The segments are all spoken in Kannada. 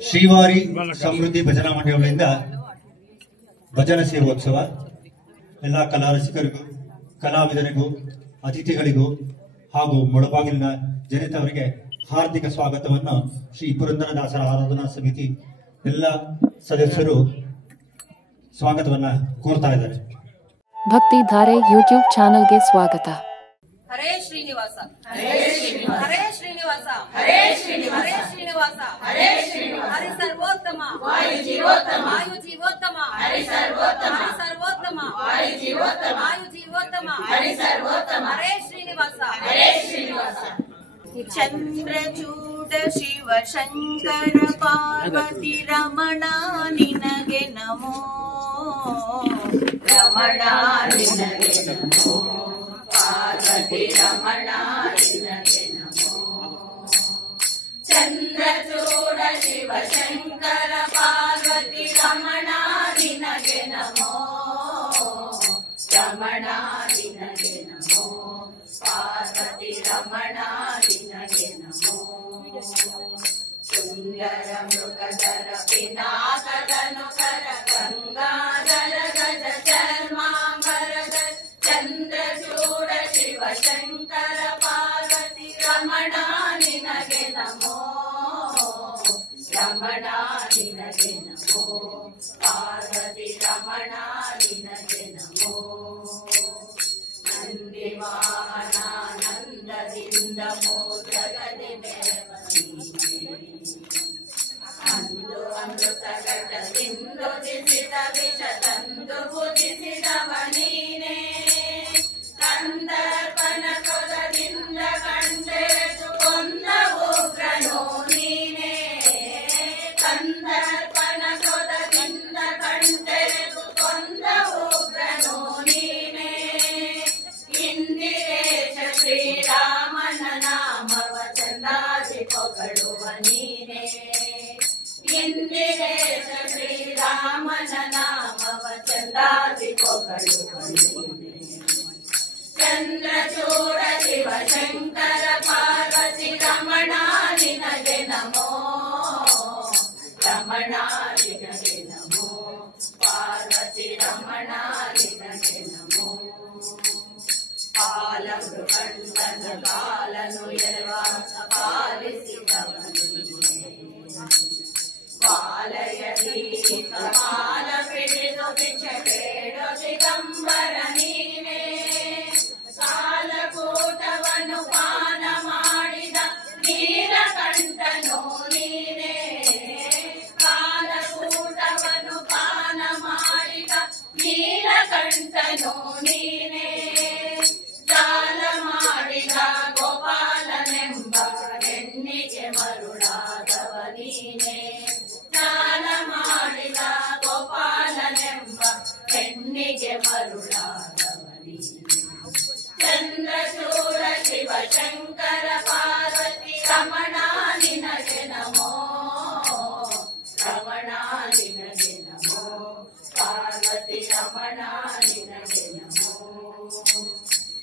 ಶ್ರೀವಾರಿ ಸಮೃದ್ಧಿ ಭಜನಾ ಮಂಡಳಿಯಿಂದ ಭಜನಾ ಸೇವೋತ್ಸವ ಎಲ್ಲ ಕಲಾ ರಸಿಕರಿಗೂ ಕಲಾವಿದರಿಗೂ ಅತಿಥಿಗಳಿಗೂ ಹಾಗೂ ಮುಳಬಾಗಿಲಿನ ಜನತೆಯವರಿಗೆ ಹಾರ್ದಿಕ ಸ್ವಾಗತವನ್ನು ಶ್ರೀ ಪುರಂದರದಾಸರ ಆರಾಧನಾ ಸಮಿತಿ ಎಲ್ಲ ಸದಸ್ಯರು ಸ್ವಾಗತವನ್ನ ಕೋರ್ತಾ ಇದ್ದಾರೆ. ಭಕ್ತಿ ಧಾರೆ ಯೂಟ್ಯೂಬ್ ಚಾನೆಲ್ಗೆ ಸ್ವಾಗತ. ಹರೇ ಶ್ರೀನಿವಾಸ ಹರೇ ಶ್ರೀನಿವಾಸ ಹರೇ ಶ್ರೀನಿವಾಸ ಹರೇ ಶ್ರೀನಿವಾಸ ಹರೇ ಶ್ರೀನಿವಾಸ ಹರೇ ಶ್ರೀನಿವಾಸ ಹರಿ ಸರ್ವೋತ್ತಮ ವಾಯು ಜೀವೋತ್ತಮ ವಾಯು ಜೀವೋತ್ತಮ ಹರಿ ಸರ್ವೋತ್ತಮ ಹರಿ ಸರ್ವೋತ್ತಮ ವಾಯು ಜೀವೋತ್ತಮ ವಾಯು ಜೀವೋತ್ತಮ ಹರಿ ಸರ್ವೋತ್ತಮ ಹರೇ ಶ್ರೀನಿವಾಸ ಹರೇ ಶ್ರೀನಿವಾಸ. ಚಂದ್ರಚೂಡ ಶಿವ ಶಂಕರ ಪಾರ್ವತಿ ರಮಣ ನಿನಗೆ ನಮೋ ರಮಣ ನಿನಗೆ ನಮೋ ಪಾರ್ವತಿ ರಮಣ ನಿನಗೆ ನಮೋ. ಚಂದ್ರಚೂಡ ಶಿವ ಶಂಕರ ಪಾರ್ವತಿ ರಮಣ ನಿನಗೆ ನಮೋ ರಮಣ ನಿನಗೆ ನಮೋ ಪಾರ್ವತಿ ರಮಣ ನಿನಗೆ ನಮೋ. ಸುಂದರ ಮೃಗಧರ ಪಿನಾಕದನು ಕರ ಗಂಗಾಧರ ಗಜ ಚರ್ಮಾಂಬರದ ಚಂದ್ರಚೂಡ ಶಿವ ಶಂಕರ ಪಾರ್ವತಿ ರಮಣ ನಿನಗೆ ನಮೋ ರಮಣ ನಿನಗೆ ನಮೋ ಪಾರ್ವತಿ ರಮಣ ನಿನಗೆ ನಮೋ. ನಂದಿ ವಾಹನಾನಂದದಿಂದ ಮೂತ್ರಗದಿ ಅಂದು ಅಮೃತ ಘಟ ಸಿಂಧು ದಿಸಿದ ವಿಷ ತಂದು ಭುಜಿಸಿದವ ನೀನೇ. ಕಂದರ್ಪನ ಕೊಲದಿಂದ ಕಂಡೆದು ಕೊಂದ ಉಗ್ರನು ನೀನೇ. ಕಂದರ್ಪನ ಕೊಲದಿಂದ ಕಂಡೆದು ಕೊಂದ ಉಗ್ರನು ನೀನೇ. ಇಂದಿರೇಶ ಶ್ರೀರಾಮನ ನಾಮವ ಚಂದಾದಿ ಪೊಗಳುವ ನೀನೇ. ಇಂದಿರೇಶ ಶ್ರೀರಾಮನ ನಾಮವ ಚಂದಾದಿ ಪೊಗಳುವ ನೀನೇ. ಚಂದ್ರಚೂಡ ಶಿವ ಶಂಕರ ಪಾರ್ವತಿ ರಮಣ ನಿನಗೆ ನಮೋ ರಮಣ ನಿನಗೆ ನಮೋ ಪಾರ್ವತಿ ರಮಣ ನಿನಗೆ ನಮೋ. ಪಾಲಮೃಗಂಡನ ಕಾಲನು ಎಲವಾಸ ಪಾಲಿಸಿದವನು ಪಾಲಯ ದೀಪ ಮಾಲ ಬಿಡಿದು ಬಿಚ್ಚ ಬೇಡ ದಿಗಂಬರ ನೀನೇ. ಕಾಲಕೂಟವನ್ನು ಪಾನ ಮಾಡಿದ ನೀಲಕಂಠನು ನೀನೇ. ಕಾಲಕೂಟವನ್ನು ಪಾನ ಮಾಡಿದ ನೀಲಕಂಠನು ನೀನೇ. ಜಾಲ ಮಾಡಿದ ಗೋಪಾಲನೆಂಬ ಹೆಣ್ಣಿಗೆ ಮರುಳಾದವ ನೀನೇ. ಜಾಲ ಮಾಡಿದ ಗೋಪಾಲನೆಂಬ ಹೆಣ್ಣಿಗೆ ಮರುಳಾದವ ನೀನೇ. ಚಂದ್ರಚೂಡ ಶಿವ ಶಂಕರ ಪಾರ್ವತಿ ರಮಣ ನಿನಗೆ ನಮೋ ರಮಣ ನಿನಗೆ ನಮೋ ಪಾರ್ವತಿ ರಮಣ ನಿನಗೆ ನಮೋ.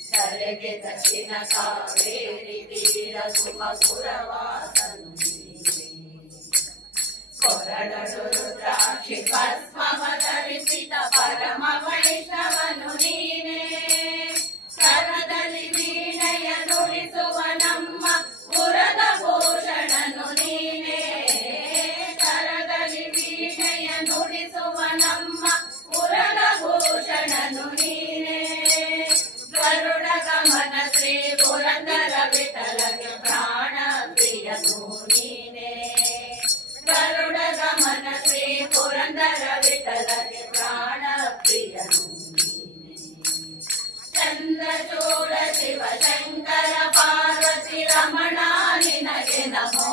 ಸರೆಗೆ ದಕ್ಷಿಣ ಕಾವೇರಿ ತೀರ ಸುಮಪುರವಾಸನು ನೀನೇ. ಕೊರಡರು ರುದ್ರಾಕ್ಷಿ ಭಸ್ಮವ ಧರಿಸಿದ ಪರಮ ವೈಷ್ಣವನು ನೀನೇ. ಕರದಲ್ಲಿ ವೀಣೆಯ ನುಡಿಸುವ ನಮ್ಮ ಪುರದ ಭೂಷಣನು ನೀನೇ. ಕರದಲ್ಲಿ ವೀಣೆಯ ನುಡಿಸುವ ನಮ್ಮ ಪುರದ ಭೂಷಣನು ನೀನೇ. ಗರುಡ ಗಮನ ಶ್ರೀ ಪುರಂದರ ವಿಠಲಗೆ ಪ್ರಾಣ ಪ್ರಿಯನು ನೀನೇ. ಗರುಡ ಗಮನ ಶ್ರೀ ಪುರಂದರ ವಿಠಲಗೆ ಪ್ರಾಣ ಪ್ರಿಯನು ನೀನೇ. ಚಂದ್ರಚೂಡ ಶಿವ ಶಂಕರ ಪಾರ್ವತಿ ರಮಣ ನಿನಗೆ ನಮೋ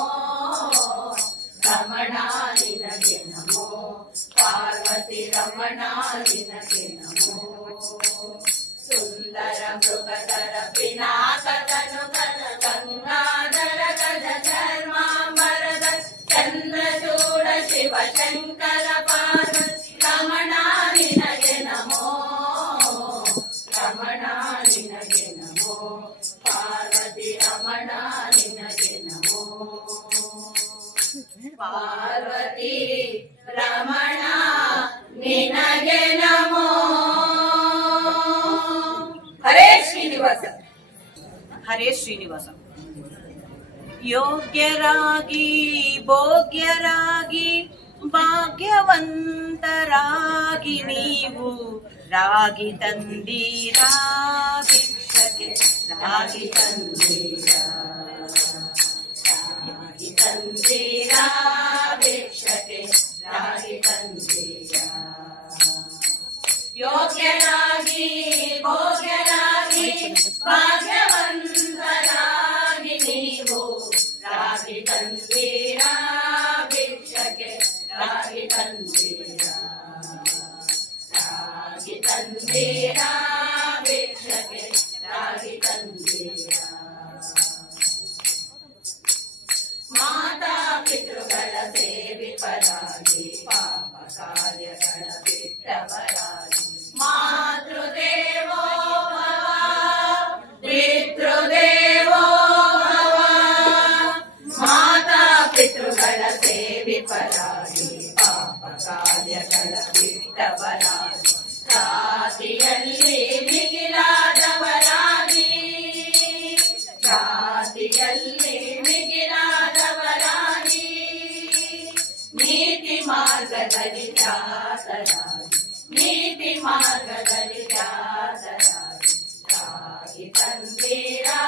ರಮಣ ನಿನಗೆ ನಮೋ ಪಾರ್ವತಿ ರಮಣ ನಿನಗೆ ನಮೋ. ಸುಂದರ ಮೃಗಧರ ಪಿನಾಕದನು ಕರ ಗಂಗಾಧರ ಗಜ ಚರ್ಮಾಂಬರದ ಚಂದ್ರಚೂಡ ಶಿವ ಶಂಕರ ಪಾರ್ವತಿ ರಮಣ ನಿನಗೆ ನಮೋ ರಮಣ ನಿನಗೆ ನಮೋ ಪಾರ್ವತಿ ರಮಣ ನಿನಗೆ ನಮೋ. ಪಾರ್ವತಿ ರಮಣ ನಿನಗೆ ನಮೋ. ಹರೇ ಶ್ರೀನಿವಾಸ. ಹರೇ ಶ್ರೀನಿವಾಸ. ಯೋಗ್ಯರಾಗಿ ಭೋಗ್ಯರಾಗಿ ಭಾಗ್ಯವಂತರಾಗಿ ನೀವು ರಾಗಿ ತಂದೀರಾ ಭಿಕ್ಷಕ್ಕೆ, ರಾಗಿ ತಂದೀರಾ, ರಾಗಿ ತಂದೀರಾ ಭಿಕ್ಷಕ್ಕೆ, ರಾಗಿ ತಂದೀರಾ. ಯೋಗ್ಯರಾಗಿ ಭೋಗ್ಯರಾಗಿ ಭಾಗ್ಯವಂತರಾಗಿ ನೀವು ರಾಗಿ ತಂದೀರಾ ಭಿಕ್ಷಕ್ಕೆ, ರಾಗಿ ತಂದೀರಾ, ರಾಗಿ ತಂದೀರಾ ಭಿಕ್ಷಕ್ಕೆ, ರಾಗಿ ತಂದೀರಾ. ಮಾತಾ ಪಿತೃಗಳ ಸೇವಿಪರಾಗಿ ಪಾಪ ಕಾರ್ಯಗಳ ಬಿಟ್ಟವರಾಗಿ ಮಾತೃದೇವೋ ಭವ ಪಿತೃದೇವೋ ಭವ. ಮಾತಾ ಪಿತೃಗಳ ಸೇವಿಪರಾಗಿ ಪಾಪ ಕಾರ್ಯಗಳ ಬಿಟ್ಟವರಾಗಿ ಜಾತಿಯಲ್ಲಿ ಮಿಗಿಲಾದವರಾಗಿ, ಜಾತಿಯಲ್ಲಿ ಮಿಗಿಲಾದವರಾಗಿ ನೀತಿ ಮಾರ್ಗದಲ್ಲಿ ಖ್ಯಾತರಾಗಿ, ನೀತಿ ಮಾರ್ಗದಲ್ಲಿ ಖ್ಯಾತರಾಗಿ ರಾಗಿ ತಂದೀರಾ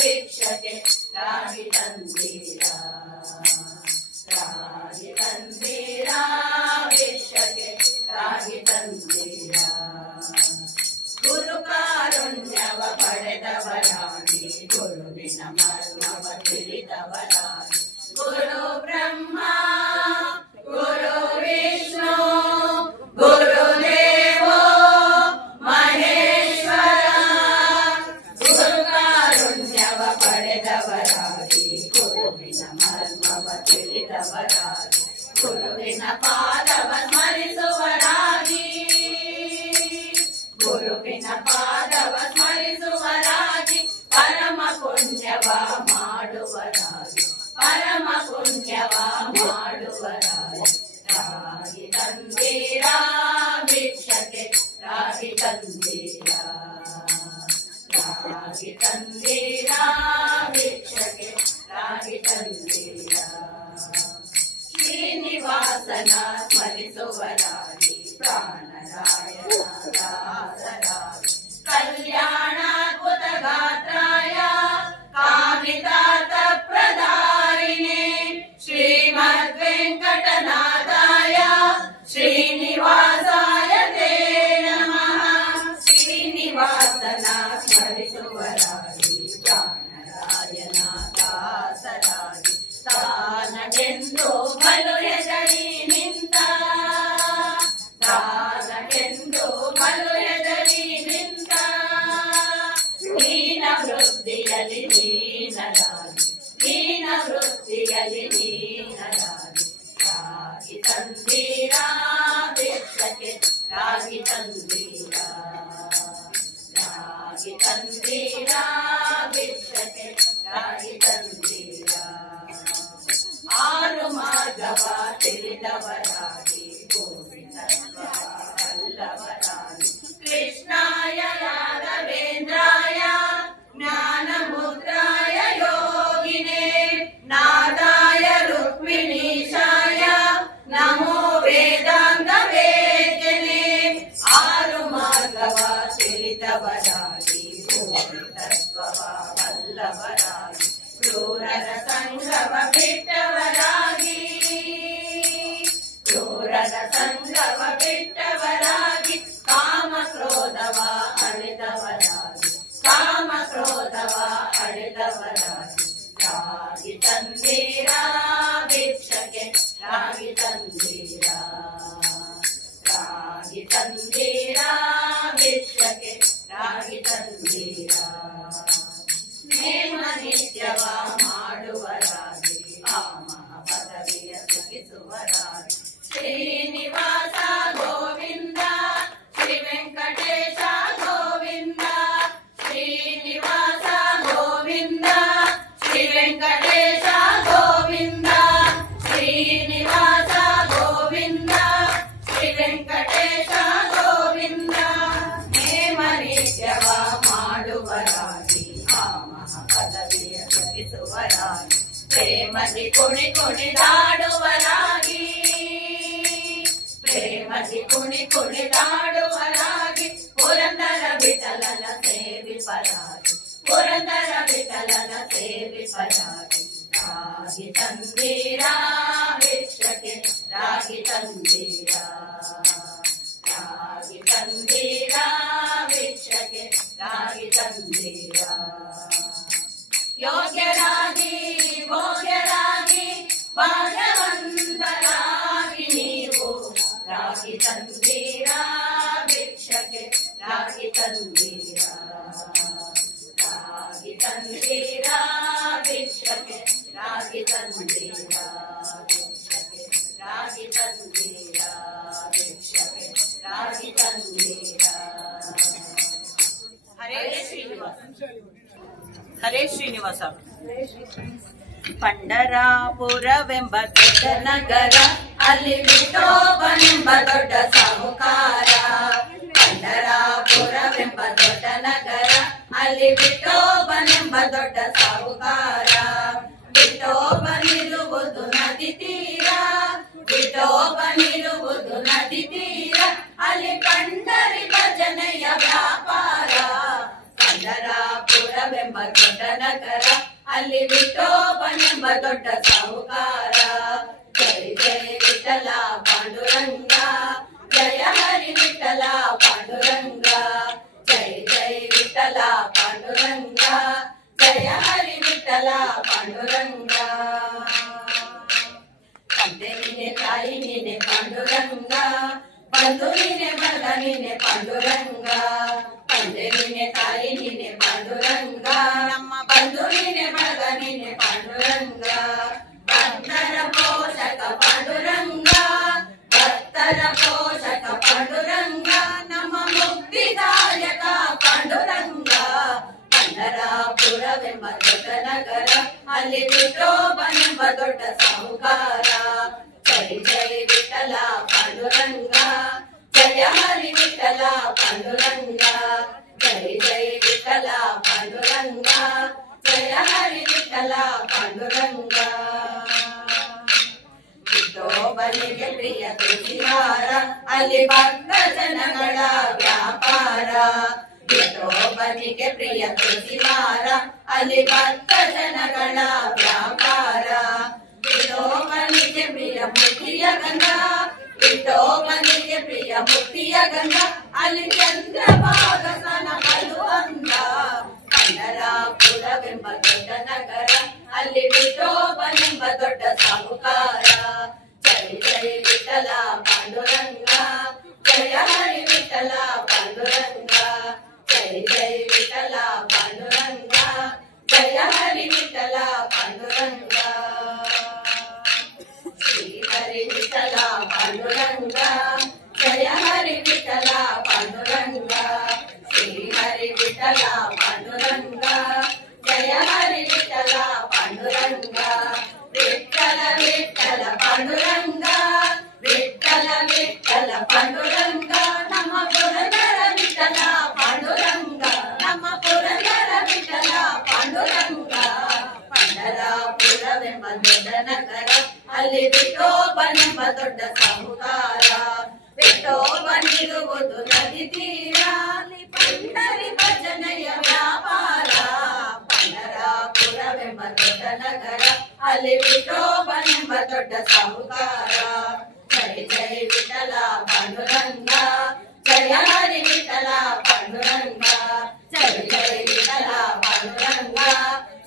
ಭಿಕ್ಷಕ್ಕೆ, ರಾಗಿ ತಂದೀರಾ, ರಾಗಿ ತಂದೀರಾ ಭಿಕ್ಷಕ್ಕೆ, ರಾಗಿ ತಂದೀರಾ. ಗುರು ಕಾರುಣ್ಯವ ಪಡೆದವರಾಗಿ ಗುರುವಿನ ಮರ್ಮವ ತಿಳಿದವರಾಗಿ ಗುರು ಬ್ರಹ್ಮ ಗುರು ವಿಷ್ಣು ಗುರುದೇವೋ ಮಹೇಶ್ವರ. ಗುರು ಕಾರುಣ್ಯವ ಪಡೆದವರಾಗಿ ಗುರುವಿನ ಮರ್ಮವ ತಿಳಿದವರಾಗಿ ಗುರುವಿನ ಪಾದವ ಸ್ಮರಿಸುವರಾಗಿ, ಗುರುವಿನ ಪಾದವ ಸ್ಮರಿಸುವರಾಗಿ ಪರಮ ಪುಣ್ಯವ ಮಾಡುವರಾಗಿ, ಪರಮ ಪುಣ್ಯವ ಮಾಡುವರಾಗಿ ರಾಗಿ ತಂದೀರಾ ಭಿಕ್ಷಕ್ಕೆ, ರಾಗಿ ತಂದೀರಾ, ರಾಗಿ ತಂದೀರಾ ಭಿಕ್ಷಕ್ಕೆ, ರಾಗಿ ತಂದೀರಾ. ಶ್ರೀನಿವಾಸನ ಸ್ಮರಿಸುವರಾಗಿ ಪ್ರಾಣರಾಯಣ ದಾಸರಾಗಿ ಕಲ್ಯಾಣಾದ್ಭುತ ಗಾತ್ರಾಯ ಕಾಮಿತಾರ್ಥ ಪ್ರದಾಯಿನೇ ಶ್ರೀಮದ್ ವೆಂಕಟನಾಥಾಯ ಶ್ರೀನಿವಾಸಾಯ ತೇ ನಮಃ. ಶ್ರೀನಿವಾಸನ ಸ್ಮರಿಸುವರಾಗಿ ಪ್ರಾಣರಾಯಣ ದಾಸರಾಗಿ ತಾನಗೆಂದು ಬಲು ಹೆದರಿ ನಿಂತ, ತಾನಗೆಂದು ಬಲು ಹೆದರಿ ನಿಂತ ಹೀನ ವೃತ್ತಿಯಲ್ಲಿ ಹೀನರಾಗಿ, ಹೀನ ವೃತ್ತಿಯಲ್ಲಿ ಹೀನರಾಗಿ ರಾಗಿ ತಂದೀರಾ ಭಿಕ್ಷಕ್ಕೆ, ರಾಗಿ ತಂದೀರಾ, ರಾಗಿ ತಂದೀರಾ ಭಿಕ್ಷಕ್ಕೆ, ರಾಗಿ ತಂದೀರಾ. ಆರು ಮಾರ್ಗವ ತಿಳಿದವರಾಗಿ ಗೋವಿಂದತ್ವ ಬಲ್ಲವರಾಗಿ ಕೃಷ್ಣಾಯ ರಾಘವೇಂದ್ರಾಯ ಜ್ಞಾನ ಮುದ್ರಾಯ ಯೋಗಿನೇ ನಾದಾಯ ರುಕ್ಮಿಣೀಶಾಯ ನಮೋ ವೇದಾಂತ ವೇದ್ಯನೇ. ಆರು ಮಾರ್ಗವ ತಿಳಿದವರಾಗಿ ಗೋವಿಂದತ್ವ ಬಲ್ಲವರಾಗಿ ಕ್ರೂರರ ಸಂಗವ ಬಿಟ್ಟವರಾಗಿ, ಕ್ರೂರರ ಸಂಗವ ಬಿಟ್ಟವರಾಗಿ ಕಾಮ ಕ್ರೋಧವ ಅಳೆದವರಾಗಿ, ಕಾಮ ಕ್ರೋಧವ ಅಳೆದವರಾಗಿ ರಾಗಿ ತಂದೀರಾ ಭಿಕ್ಷಕ್ಕೆ, ರಾಗಿ ತಂದೀರಾ, ರಾಗಿ ತಂದೀರಾ ಭಿಕ್ಷಕ್ಕೆ, ರಾಗಿ ತಂದೀರಾ. ನೇಮ ನಿತ್ಯವ ಮಾಡುವರಾಗಿ ಆ ಮಹಾಪದವಿಯ ಸುಖಿಸುವರಾಗಿ ಶ್ರೀನಿವಾಸ ಗೋವಿಂದ, ಶ್ರೀ ವೆಂಕಟೇಶ ಗೋವಿಂದ, ಶ್ರೀನಿವಾಸ ಗೋವಿಂದ, ಶ್ರೀ ವೆಂಕಟೇಶ ಗೋವಿಂದ, ಶ್ರೀ ಪ್ರೇಮದಿ ಕುಣಿ ಕುಣಿದಾಡುವರಾಗಿ ಪ್ರೇಮದಿ ಕುಣಿ ಕುಣಿದಾಡುವರಾಗಿ ಪುರಂದರ ವಿಠಲನ ಸೇವಿಪರಾಗಿ ಪುರಂದರ ವಿಠಲನ ಸೇವಿಪರಾಗಿ ರಾಗಿ ತಂದೀರ ಭಿಕ್ಷಕ್ಕೆ ರಾಗಿ ತಂದೀರ ರಾಗಿ ತಂದೀರ ಭಿಕ್ಷಕ್ಕೆ ರಾಗಿ ತಂದೀರ ಯೋಗ್ಯರಾಗಿ ಭೋಗ್ಯರಾಗಿ ಭಾಗ್ಯವಂತರಾಗಿ ನೀವು ರಾಗಿ ತಂದೀರ ಭಿಕ್ಷಕ್ಕೆ ರಾಗಿ ತಂದೀರ ರಾಗಿ ತಂದೀರ ಭಿಕ್ಷಕ್ಕೆ ರಾಗಿ ತಂದೀರ ಭಿಕ್ಷಕ್ಕೆ ರಾಗಿ ತಂದೀರ ಭಿಕ್ಷಕ್ಕೆ ರಾಗಿ ತಂದೀರ ಹರೇ ಶ್ರೀನಿವಾಸ ಹರೇ ಶ್ರೀನಿವಾಸ ಪಂಡರಾಪುರವೆಂಬ ದೊಡ್ಡ ನಗರ ಅಲ್ಲಿ ವಿಠೋಬನೆಂಬ ದೊಡ್ಡ ಸಾಹುಕಾರ ಪಂಡರಾಪುರವೆಂಬ ದೊಡ್ಡ ನಗರ ಅಲ್ಲಿ ವಿಠೋಬನೆಂಬ ದೊಡ್ಡ ಸಾಹುಕಾರ ವಿಠೋಬನಿರುವುದು ನದಿ ತೀರ ವಿಠೋಬನಿರುವುದು ನದಿ ತೀರ ಅಲ್ಲಿ ಪಂಡರಿ ಭಜನೆಯ ವ್ಯಾಪಾರ ಪಂಡರಾಪುರವೆಂಬ ದೊಡ್ಡ ನಗರ ಅಲ್ಲಿ ವಿಠೋಬನೆಂಬ ದೊಡ್ಡ ಸಾಹುಕಾರ ಜಯ ಜಯ ವಿಠಲ ಪಾಂಡುರಂಗ ಜಯ ಹರಿ ವಿಠಲ ಪಾಂಡುರಂಗ ಜಯ ಜಯ ವಿಠಲ ಪಾಂಡುರಂಗ ಜಯ ಹರಿ ವಿಠಲ ಪಾಂಡುರಂಗ ತಂದೆ ನೀನೆ ತಾಯಿ ನೀನೆ ಪಾಂಡುರಂಗ ಬಂಧು ನೀನೆ ಮಗ ನೀನೆ ಪಾಂಡುರಂಗ ತಂದೆ ನೀನೆ ತಾಯಿ ನೀನೆ ಪಾಂಡುರಂಗ ನಮ್ಮ ಬಂಧು ನೀನೆ ಮಗ ನೀನೆ ಪಾಂಡುರಂಗ ಭಕ್ತರ ಪೋಷಕ ಪಾಂಡುರಂಗ ಭಕ್ತರ ಪೋಷಕ ಪಾಂಡುರಂಗ ನಮ್ಮ ಮುಕ್ತಿದಾಯಕ ಪಾಂಡುರಂಗ ಪಂಡರಾಪುರವೆಂಬ ದೊಡ್ಡ ನಗರ ಅಲ್ಲಿ ವಿಠೋಬನೆಂಬ ದೊಡ್ಡ ಸಾಹುಕಾರ ಜೈ ಜೈ ವಿಠಲ ಪಾಂಡುರಂಗ ಜಯ ಹರಿ ವಿಠಲ ಪಾಂಡುರಂಗ ಜೈ ಜೈ ವಿಠಲ ಪಾಂಡುರಂಗ ಜಯ ಹರಿ ವಿಠಲ ಪಾಂಡುರಂಗ ವಿಠೋಬನಿಗೆ ಪ್ರಿಯ ತುಳಿವಾರ ಅಲ್ಲಿ ಭಕ್ತ ಜನಗಳ ವ್ಯಾಪಾರ ವಿಠೋಬನಿಗೆ ಪ್ರಿಯ ತುಳಿವಾರ ಅಲ್ಲಿ ಭಕ್ತ ಜನಗಳ ವ್ಯಾಪಾರ ವಿಠೋಬನಿಗೆ ಪ್ರಿಯ ಮುಕ್ತಿಯ ಗಂಧ ವಿಠೋಬನಿಗೆ ಪ್ರಿಯ ಮುಕ್ತಿಯ ಗಂಧ ಅಲ್ಲಿ ಚಂದ್ರಭಾಗ ಸ್ನಾನ ಬಲುವಂಗ ಪಂಡರಾಪುರವೆಂಬ ದೊಡ್ಡ ನಗರ ಅಲ್ಲಿ ವಿಠೋಬನೆಂಬ ದೊಡ್ಡ ಸಾಹುಕಾರ ಜೈ ಜೈ ವಿಠಲ ಪಾಂಡುರಂಗ ಜಯ ಹರಿ ವಿಠಲ ಪಾಂಡುರಂಗ ಜೈ ಜೈ ವಿಠಲ ಪಾಂಡುರಂಗ ಜಯ ಹರಿ ವಿಠಲ ಪಾಂಡುರಂಗ ಶ್ರೀ ಹರಿ ವಿಠಲ ಪಾಂಡುರಂಗ ಜಯ ಹರಿ ವಿಠಲ ಪಾಂಡುರಂಗ ಶ್ರೀ ಹರಿ ವಿಠಲ ಪಾಂಡುರಂಗ ಜಯ ಹರಿ ವಿಠಲ ಪಾಂಡುರಂಗ ವಿಠಲ ವಿಠಲ ಪಾಂಡುರಂಗ ವಿಠಲ ವಿಠಲ ಪಾಂಡುರಂಗ ನಮ್ಮ ಪುರಂದರ ವಿಠಲ ಪಾಂಡುರಂಗ ನಮ್ಮ ಪುರಂದರ ವಿಠಲ ಪಾಂಡುರಂಗ ಪಂಡರಾಪುರವೆಂಬ ದೊಡ್ಡ ನಗರ ಅಲ್ಲಿ ವಿಠೋಬನೆಂಬ ದೊಡ್ಡ ಸಾಹುಕಾರ ವಿಠೋಬನಿರುವುದು ನದಿ ತೀರ ಅಲ್ಲಿ ಪಂಡರಿ ಭಜನೆಯ ವ್ಯಾಪಾರ ಪಂಡರಾಪುರವೆಂಬ ದೊಡ್ಡ ನಗರ ಅಲ್ಲಿ ವಿಠೋಬನೆಂಬ ದೊಡ್ಡ ಸಾಹುಕಾರ ಜೈ ಜೈ ವಿಠಲ ಪಾಂಡುರಂಗ ಜಯ ಹರಿ ವಿಠಲ ಪಾಂಡುರಂಗ ಜೈ ಜೈ ವಿಠಲ ಪಾಂಡುರಂಗ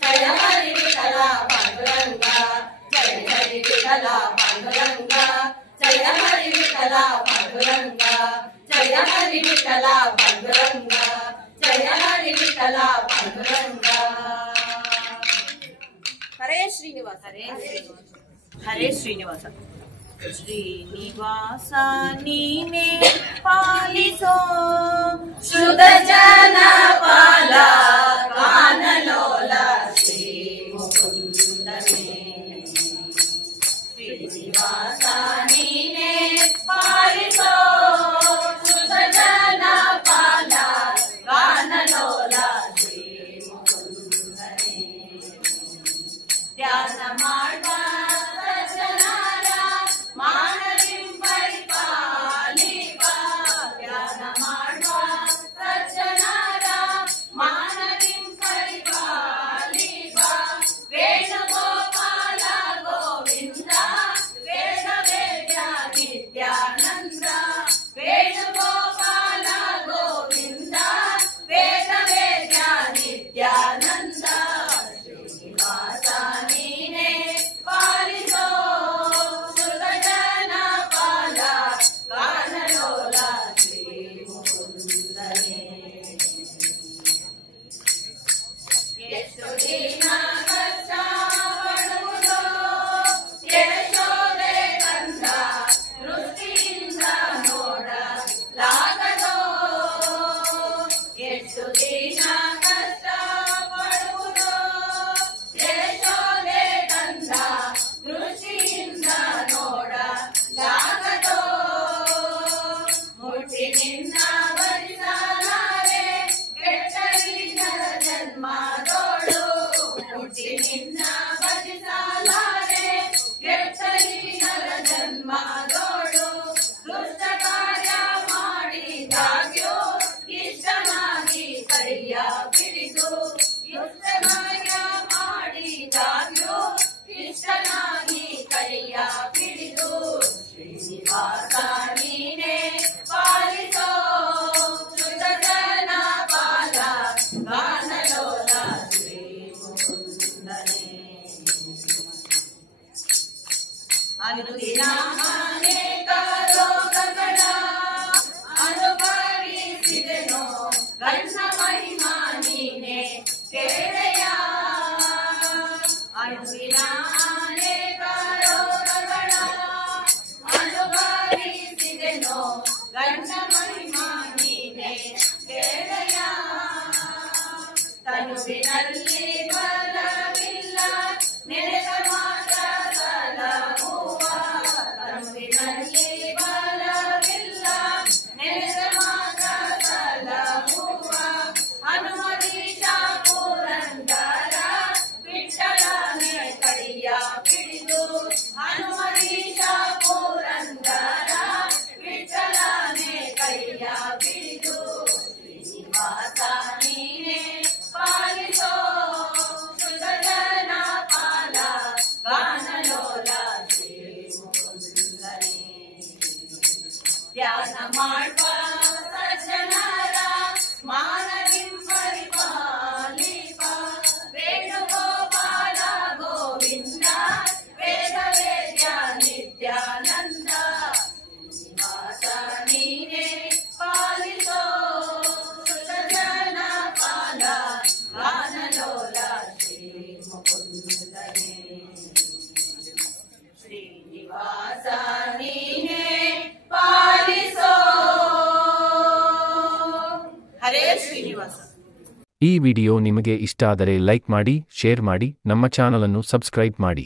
ಜಯ ಹರಿ ವಿಠಲ ಪಾಂಡುರಂಗ ಜೈ ಜೈ ವಿಠಲ ಪಾಂಡುರಂಗ ಜಯ ಹರಿ ವಿಠಲ ಪಾಂಡುರಂಗ ಜಯ ಹರಿ ವಿಠಲ ಪಾಂಡುರಂಗ ಜಯ ಹರಿ ವಿಠಲ ಪಾಂಡುರಂಗ ಹರೇ ಶ್ರೀನಿವಾಸ ಹರೇ ಶ್ರೀನಿವಾಸ ಶ್ರೀನಿವಾಸ ನೀನೇ ಪಾಲಿಸೋ ಶುದ್ಧ ಜನ ಪಾಲ ಕಾನಲೋಲ ಶ್ರೀ ಮುಕುಂದನೇ ಶ್ರೀನಿವಾಸ ನೀನೇ ಪಾಲಿಸೋ ಶುದ್ಧ ಜನ ಪಾಲ ಕಾನಲೋಲ ಶ್ರೀ ಮುಕುಂದನೇ ಧ್ಯಾನ ಮಾಡ ಧ್ಯಾನ ಮಾಡುವ ಸಜ್ಜನರ ಮಾನವಿಂ ಪರಿಪಾಲಿಪ ವೇಣುಗೋಪಾಲ ಗೋವಿಂದ ವೇದ ವೇದ್ಯ ನಿತ್ಯಾನಂದ ಶ್ರೀನಿವಾಸ ನೀನೇ ಪಾಲಿಸೋ ಸುತಜನ ಪಾಲ ಗಾನಲೋಲ ಶ್ರೀ ಮುಕುಂದನೇ ಶ್ರೀನಿವಾಸ ನೀನೇ ಪಾಲಿಸೋ. ಹರೇ ಶ್ರೀನಿವಾಸ. ಈ ವಿಡಿಯೋ ನಿಮಗೆ ಇಷ್ಟ ಆದರೆ ಲೈಕ್ ಮಾಡಿ, ಶೇರ್ ಮಾಡಿ, ನಮ್ಮ ಚಾನಲ್ ಅನ್ನು ಸಬ್ಸ್ಕ್ರೈಬ್ ಮಾಡಿ.